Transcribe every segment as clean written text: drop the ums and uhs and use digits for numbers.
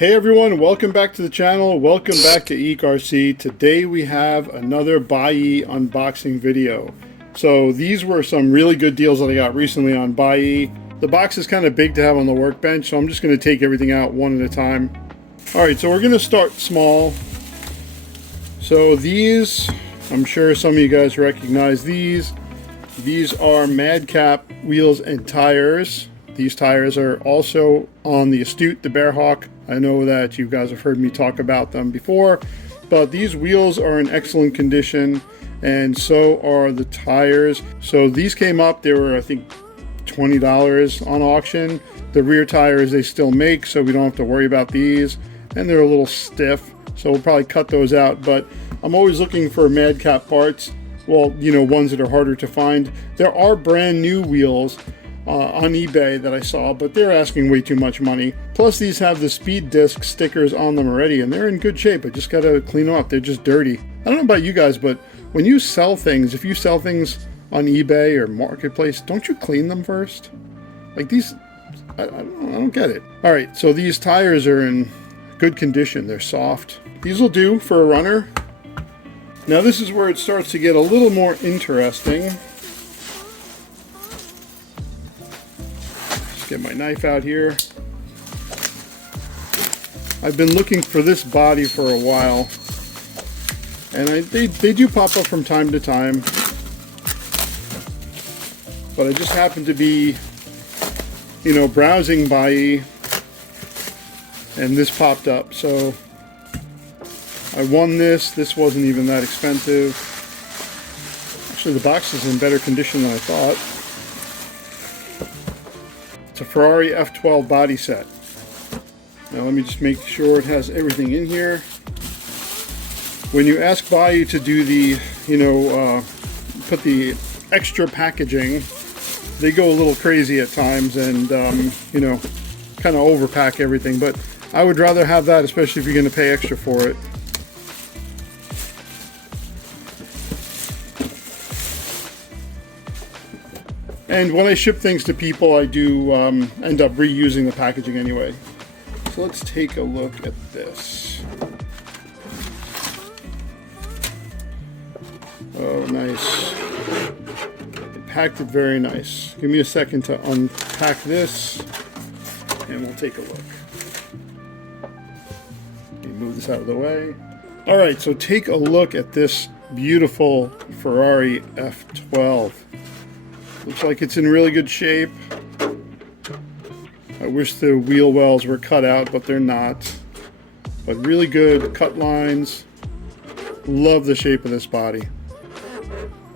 Hey everyone, welcome back to the channel. Welcome back to EekRC. Today we have another Buyee unboxing video. So these were some really good deals that I got recently on Buyee. The box is kind of big to have on the workbench, so I'm just going to take everything out one at a time. Alright, so we're going to start small. So these, I'm sure some of you guys recognize these. These are Madcap wheels and tires. These tires are also on the Astute, the Bearhawk. I know that you guys have heard me talk about them before, but these wheels are in excellent condition, and so are the tires. So these came up, they were I think $20 on auction. The rear tires they still make, so we don't have to worry about these, and they're a little stiff, so we'll probably cut those out. But I'm always looking for Madcap parts, well, you know, ones that are harder to find. There are brand new wheels on eBay that I saw, but they're asking way too much money. Plus these have the speed disc stickers on them already, and they're in good shape. I just gotta clean them up. They're just dirty. I don't know about you guys, but when you sell things, if you sell things on eBay or Marketplace, don't you clean them first? Like these, I don't get it. All right, so these tires are in good condition. They're soft. These will do for a runner. Now this is where it starts to get a little more interesting. Get my knife out here. I've been looking for this body for a while, and they do pop up from time to time, but I just happened to be, you know, browsing Buyee, and this popped up, so I won this. This wasn't even that expensive. Actually, the box is in better condition than I thought. A Ferrari F12 body set. Now let me just make sure it has everything in here. When you ask Buyee to do the, you know, put the extra packaging, they go a little crazy at times and, you know, kind of overpack everything. But I would rather have that, especially if you're going to pay extra for it. And when I ship things to people, I do end up reusing the packaging anyway. So let's take a look at this. Oh, nice. They packed it very nice. Give me a second to unpack this, and we'll take a look. Let me move this out of the way. All right, so take a look at this beautiful Ferrari F12. Looks like it's in really good shape. I wish the wheel wells were cut out, but they're not. But really good cut lines. Love the shape of this body.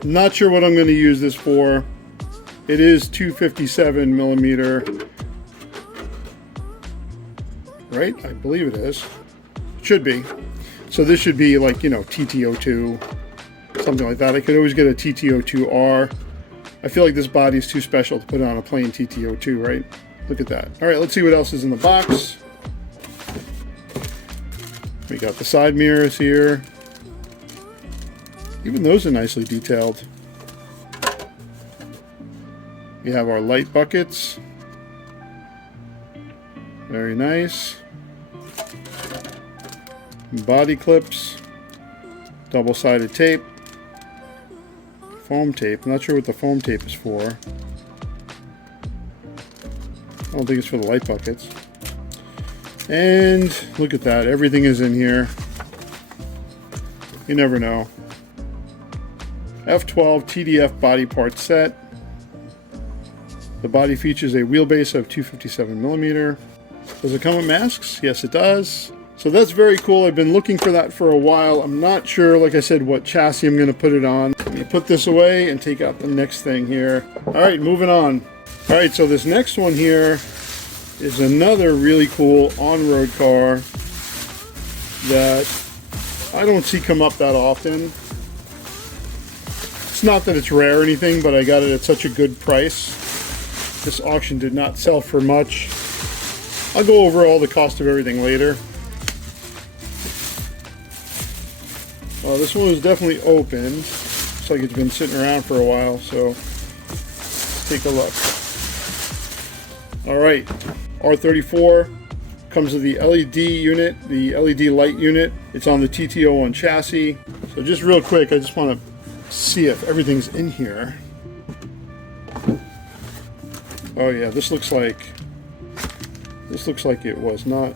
Not sure what I'm going to use this for. It is 257 millimeter. Right? I believe it is. It should be. So this should be like, you know, TT02. Something like that. I could always get a TT02R. I feel like this body is too special to put on a plain TT02, right? Look at that. All right, let's see what else is in the box. We got the side mirrors here. Even those are nicely detailed. We have our light buckets. Very nice. Body clips. Double-sided tape. Foam tape. I'm not sure what the foam tape is for. I don't think it's for the light buckets. And look at that. Everything is in here. You never know. F12 TDF body part set. The body features a wheelbase of 257 millimeter. Does it come with masks? Yes, it does. So that's very cool. I've been looking for that for a while. I'm not sure, like I said, what chassis I'm going to put it on. Let me put this away and take out the next thing here. All right, moving on. All right, so this next one here is another really cool on-road car that I don't see come up that often. It's not that it's rare or anything, but I got it at such a good price. This auction did not sell for much. I'll go over all the cost of everything later. This one was definitely opened. Looks like it's been sitting around for a while, so let's take a look. All right, R34 Comes with the LED unit, the LED light unit. It's on the TT01 chassis. So just real quick, I just want to see if everything's in here. Oh yeah, this looks like it was not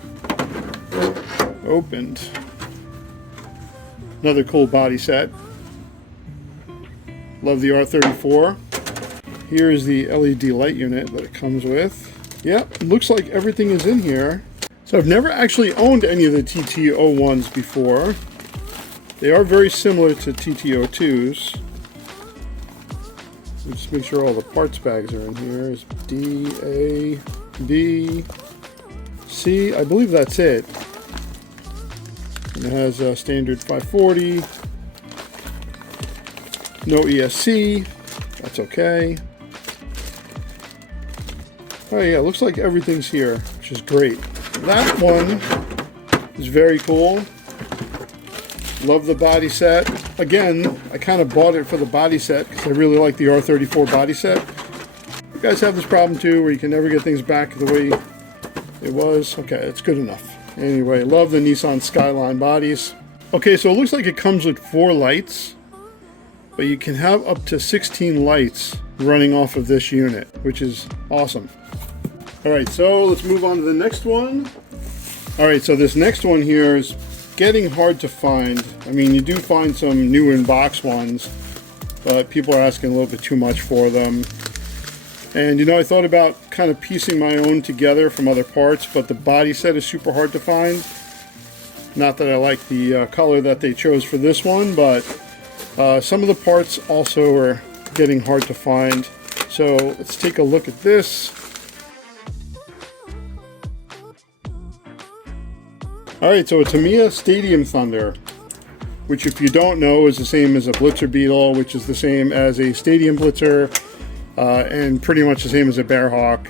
opened. Another cool body set. Love the R34. Here is the LED light unit that it comes with. Yeah, looks like everything is in here. So I've never actually owned any of the TT01s before. They are very similar to TT02s. Just make sure all the parts bags are in here. There's D, A, B, C. I believe that's it. And it has a standard 540. No ESC. That's okay. Oh yeah, looks like everything's here, which is great. That one is very cool. Love the body set. Again, I kind of bought it for the body set because I really like the R34 body set. You guys have this problem too, where you can never get things back the way it was. Okay, it's good enough. Anyway, love the Nissan Skyline bodies. Okay, so it looks like it comes with 4 lights, but you can have up to 16 lights running off of this unit, which is awesome. All right, so let's move on to the next one. All right, so this next one here is getting hard to find. I mean, you do find some new in-box ones, but people are asking a little bit too much for them. And you know, I thought about kind of piecing my own together from other parts, but the body set is super hard to find. Not that I like the color that they chose for this one, but some of the parts also are getting hard to find. So let's take a look at this. Alright, so a Tamiya Stadium Thunder, which if you don't know is the same as a Blitzer Beetle, which is the same as a Stadium Blitzer, and pretty much the same as a Bearhawk.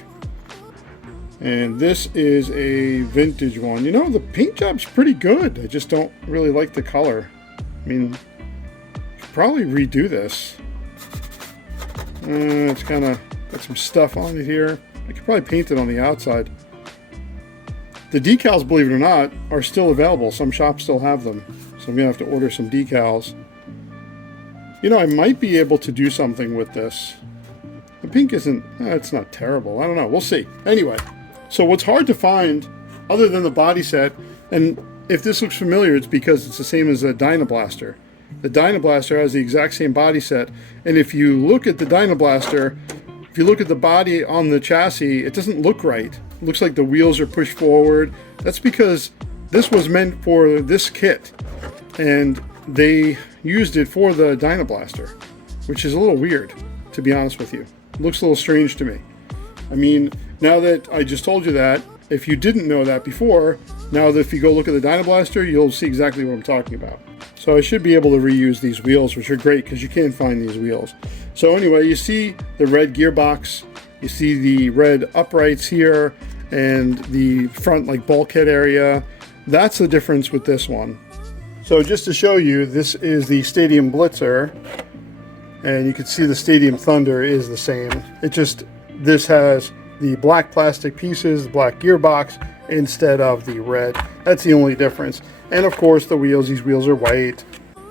And this is a vintage one. You know, the paint job's pretty good. I just don't really like the color. I mean, should probably redo this. It's kind of got some stuff on it here. I could probably paint it on the outside. The decals, believe it or not, are still available. Some shops still have them. So I'm going to have to order some decals. You know, I might be able to do something with this. The pink isn't, it's not terrible. I don't know. We'll see. Anyway, so what's hard to find, other than the body set, and if this looks familiar, it's because it's the same as a Dynablaster. The Dynablaster has the exact same body set. And if you look at the Dynablaster, if you look at the body on the chassis, it doesn't look right. It looks like the wheels are pushed forward. That's because this was meant for this kit, and they used it for the Dynablaster, which is a little weird, to be honest with you. It looks a little strange to me. I mean, now that I just told you that, if you didn't know that before, now that if you go look at the Dynablaster, you'll see exactly what I'm talking about. So I should be able to reuse these wheels, which are great because you can't find these wheels. So anyway, you see the red gearbox, you see the red uprights here, and the front like bulkhead area. That's the difference with this one. So just to show you, this is the Stadium Blitzer, and you can see the Stadium Thunder is the same. It just, this has the black plastic pieces, the black gearbox, instead of the red. That's the only difference. And of course the wheels, these wheels are white.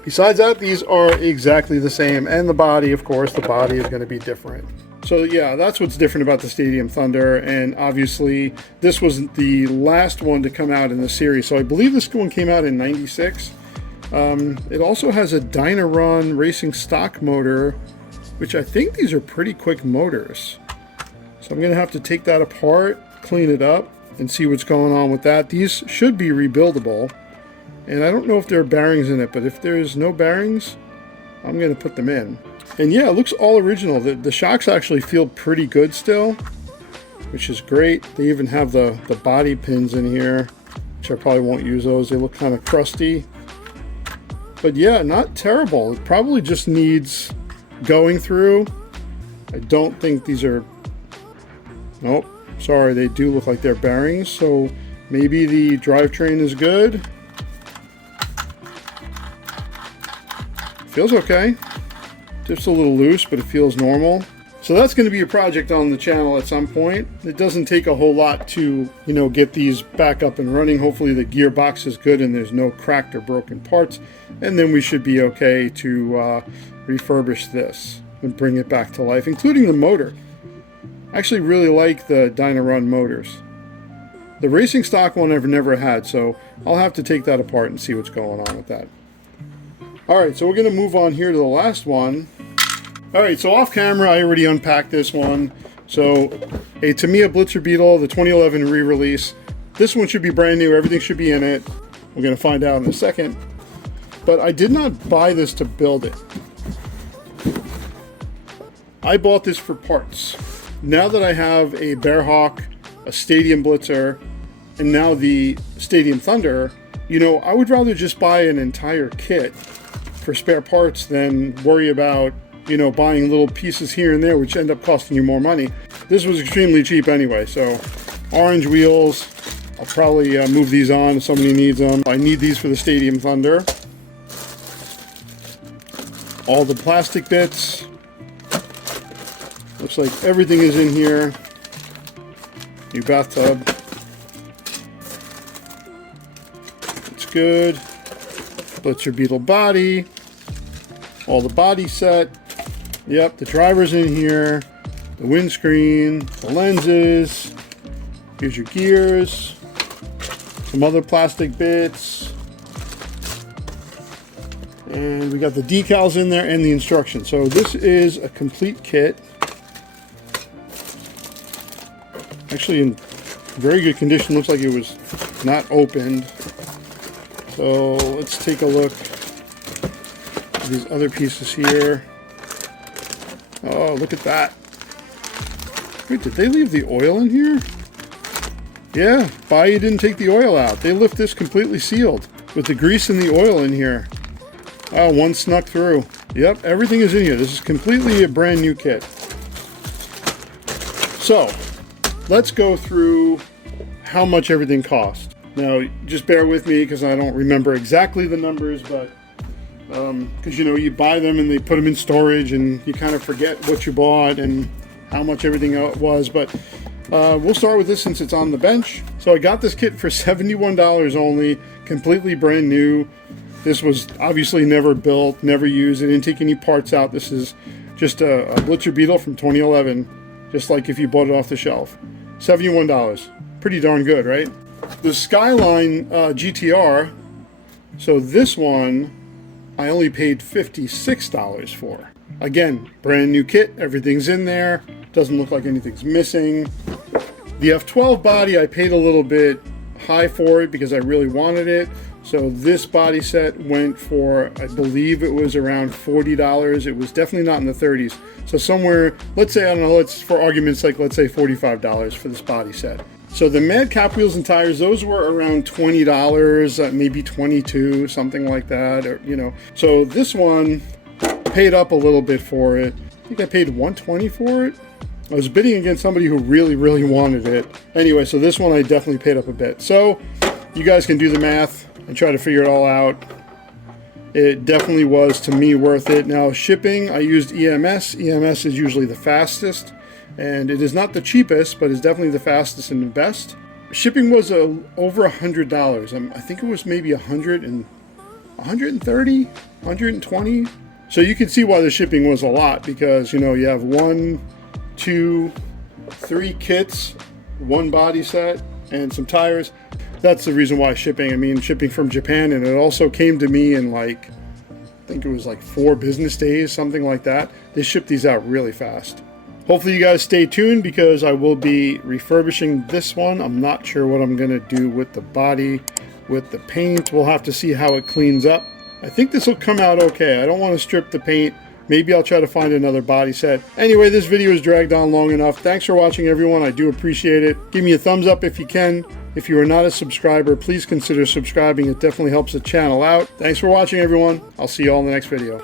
Besides that, these are exactly the same. And the body, of course, the body is going to be different. So yeah, that's what's different about the Stadium Thunder, and obviously this was the last one to come out in the series. So I believe this one came out in '96. It also has a Dynarun racing stock motor, which I think these are pretty quick motors. So I'm going to have to take that apart, clean it up, and see what's going on with that. These should be rebuildable, and I don't know if there are bearings in it, but if there's no bearings, I'm going to put them in. And yeah, it looks all original. The shocks actually feel pretty good still, which is great. They even have the body pins in here, which I probably won't use those. They look kind of crusty. But yeah, not terrible. It probably just needs going through. I don't think these are... Nope, sorry, they do look like they're bearings. So maybe the drivetrain is good. Feels okay. Just a little loose, but it feels normal. So that's going to be a project on the channel at some point. It doesn't take a whole lot to, you know, get these back up and running. Hopefully the gearbox is good and there's no cracked or broken parts. And then we should be okay to refurbish this and bring it back to life, including the motor. I actually really like the Dynarun motors. The racing stock one I've never had, so I'll have to take that apart and see what's going on with that. Alright, so we're going to move on here to the last one. Alright, so off camera I already unpacked this one. So, a Tamiya Blitzer Beetle, the 2011 re-release. This one should be brand new, everything should be in it. We're going to find out in a second. But I did not buy this to build it. I bought this for parts. Now that I have a Bearhawk, a Stadium Blitzer, and now the Stadium Thunder, you know, I would rather just buy an entire kit for spare parts than worry about, you know, buying little pieces here and there which end up costing you more money. This was extremely cheap anyway, so orange wheels. I'll probably move these on if somebody needs them. I need these for the Stadium Thunder. All the plastic bits. Looks like everything is in here. New bathtub. It's good. Blitzer Beetle body. All the body set. Yep, the driver's in here. The windscreen. The lenses. Here's your gears. Some other plastic bits. And we got the decals in there and the instructions. So this is a complete kit. Actually in very good condition. Looks like it was not opened. So let's take a look at these other pieces here. Oh, look at that. Wait, did they leave the oil in here? Yeah, Buyee didn't take the oil out. They left this completely sealed with the grease and the oil in here. Oh, one snuck through. Yep, everything is in here. This is completely a brand new kit. So, let's go through how much everything cost. Now, just bear with me because I don't remember exactly the numbers, but because, you know, you buy them and they put them in storage and you kind of forget what you bought and how much everything was. But we'll start with this since it's on the bench. So I got this kit for $71 only, completely brand new. This was obviously never built, never used. I didn't take any parts out. This is just a Blitzer Beetle from 2011, just like if you bought it off the shelf. $71. Pretty darn good, right? The Skyline GTR, so this one I only paid $56 for. Again, brand new kit, everything's in there, doesn't look like anything's missing. The F12 body, I paid a little bit high for it because I really wanted it. So this body set went for, I believe it was around $40. It was definitely not in the 30s. So somewhere, let's say, I don't know, let's, for argument's sake, let's say $45 for this body set. So the Madcap wheels and tires, those were around $20, maybe $22, something like that, or, you know. So this one, paid up a little bit for it. I think I paid $120 for it. I was bidding against somebody who really, really wanted it. Anyway, so this one I definitely paid up a bit. So you guys can do the math and try to figure it all out. It definitely was, to me, worth it. Now, shipping, I used EMS. EMS is usually the fastest, and it is not the cheapest, but it's definitely the fastest and the best. Shipping was over $100. I think it was maybe 130, 120. So you can see why the shipping was a lot, because, you know, you have 1, 2, 3 kits, 1 body set, and some tires. That's the reason why shipping. I mean, shipping from Japan, and it also came to me in like, I think it was like 4 business days, something like that. They ship these out really fast. Hopefully you guys stay tuned because I will be refurbishing this one. I'm not sure what I'm going to do with the body, with the paint. We'll have to see how it cleans up. I think this will come out okay. I don't want to strip the paint. Maybe I'll try to find another body set. Anyway, this video is dragged on long enough. Thanks for watching, everyone. I do appreciate it. Give me a thumbs up if you can. If you are not a subscriber, please consider subscribing. It definitely helps the channel out. Thanks for watching, everyone. I'll see you all in the next video.